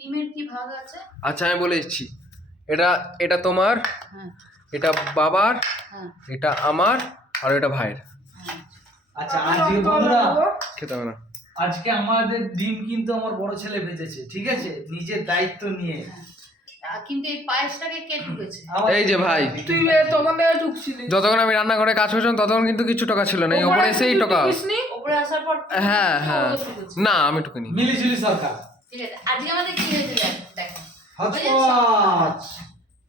ডিমের কি ভাগ আছে? আচ্ছা আমি বলে দিচ্ছি, এটা এটা তোমার, হ্যাঁ এটা বাবার, হ্যাঁ এটা আমার, আর এটা ভাইয়ের। আচ্ছা আজকে বন্ধুরা খেতে হবে না। আজকে আমাদের ডিম কিন্তু আমার বড় ছেলে ভেজেছে, ঠিক আছে, নিজের দায়িত্ব নিয়ে। কিন্তু এই পায়েসটাকে কে ঢুকেছে? এই যে ভাই, তুই তখন ঢুকছিলি, যতক্ষণ আমি রান্নাঘরে কাজ করছিলাম ততক্ষণ কিন্তু কিছু টাকা ছিল না, এই উপরে এসেই টাকা। উপরে আসার পর হ্যাঁ হ্যাঁ, না আমি টুকিনি। মিলিজুলি সরকার। ঠিক আছে, আজকে আমাদের কি হয়েছে দেখো। হচপচ।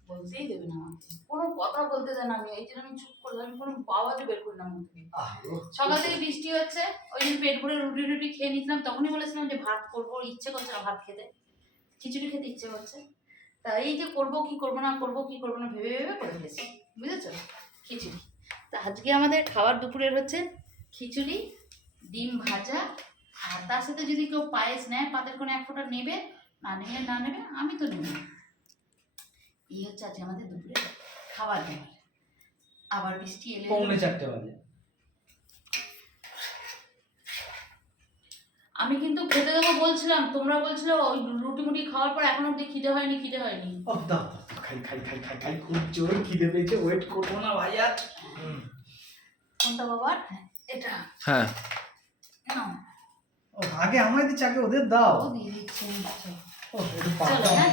বলতেই দেবে না আমাকে, কোনো কথা বলতে দেয় না। আমি এই জন্য আমি চুপ করলাম, আমি কোনো আওয়াজও বের করলাম মুখ থেকে। সকাল থেকে বৃষ্টি হচ্ছে, ওই জন্য পেট ভরে রুটি রুটি খেয়ে নিয়েছিলাম। তখনই বলেছিলাম যে ভাত করবো, ইচ্ছে করছে না ভাত খেতে, খিচুড়ি খেতে ইচ্ছে করছে। তা এই যে করবো কি করবো না, করবো কি করবো না ভেবে ভেবে করে ফেলেছি, বুঝেছো, খিচুড়ি। তা আজকে আমাদের খাবার দুপুরের হচ্ছে খিচুড়ি, ডিম ভাজা, আর তার সাথে যদি কেউ পায়েস নেয় পাতের কোনো এক ফোঁটা নেবে, না নিলে না নেবে, আমি তো নেব। এই হচ্ছে আজকে আমাদের দুপুরে খাবার দাবার। আবার বৃষ্টি এলে 4:45 বাজে। আমি কিন্তু খেতে দেবো বলছিলাম, তোমরা বলছিলে ওই রুটি মুটি খাওয়ার পর এখনো অব্দি খিদে হয়নি, খিদে হয়নি। ও দাও খাই খাই খাই খাই খাই, খুব জোর খিদে পেয়েছে, ওয়েট করবো না ভাই আর। কোনটা বাবার? এটা হ্যাঁ নাও। ও আগে আমায় দিচ্ছে, আগে ওদের দাও। ও দিয়ে দিচ্ছি। ও একটু চলো পাতা। হ্যাঁ।